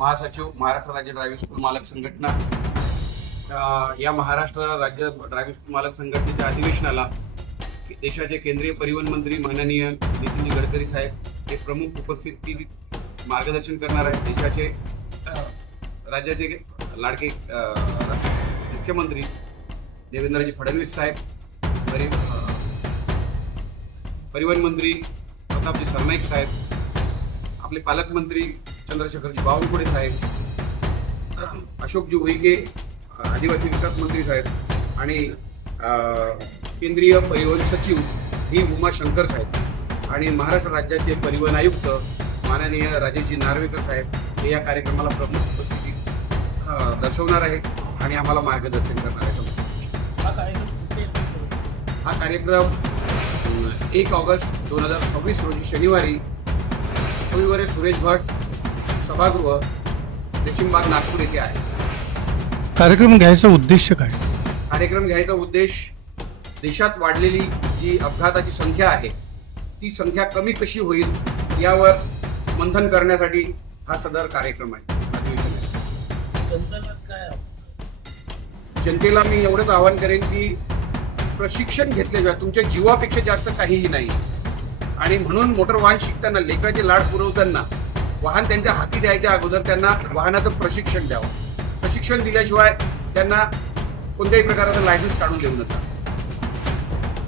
महासचिव महाराष्ट्र राज्य driving school मालक संघटना या महाराष्ट्र राज्य ड्रायव्हिंग स्कूल मालक संघटनेच्या अधिवेशनाला देशाचे केंद्रीय परिवहन मंत्री माननीय नितीनजी गडकरी साहेब हे प्रमुख उपस्थिती मार्गदर्शन करणार आहेत। देशाचे राज्याचे लाडके मुख्यमंत्री देवेंद्रजी फडणवीस साहेब, परिवहन मंत्री प्रतापजी सरनाईक साहेब, आपले पालकमंत्री चंद्रशेखरजी बावनकुळे साहेब, अशोकजी उईके आदिवासी विकास मंत्री साहेब आणि केंद्रीय परिवहन सचिव ही उमाशंकर साहेब आणि महाराष्ट्र राज्याचे परिवहन आयुक्त माननीय राजेशजी नार्वेकर साहेब हे या कार्यक्रमाला प्रमुख उपस्थिती दर्शवणार आहे आणि आम्हाला मार्गदर्शन करणार आहे। हा कार्यक्रम 1 ऑगस्ट 2026 रोजी शनिवारी रविवारी सुरेश भट सभागृह रेशीमबाग नागपूर येथे आहे। कार्यक्रम घ्यायचा उद्देश काय? कार्यक्रम घ्यायचा उद्देश देशात वाढलेली जी अपघाताची संख्या आहे ती संख्या कमी कशी होईल यावर मंथन करण्यासाठी हा सदर कार्यक्रम आहे। जनतेला मी एवढंच आवाहन करेन की प्रशिक्षण घेतल्याशिवाय तुमच्या जीवापेक्षा जास्त काहीही नाही आणि म्हणून मोटर वाहन शिकताना लेकराचे लाड पुरवताना वाहन त्यांच्या हाती द्यायच्या अगोदर त्यांना वाहनाचं प्रशिक्षण द्यावं। प्रशिक्षण दिल्याशिवाय त्यांना कोणत्याही प्रकारचं लायसन्स काढून देऊ नका।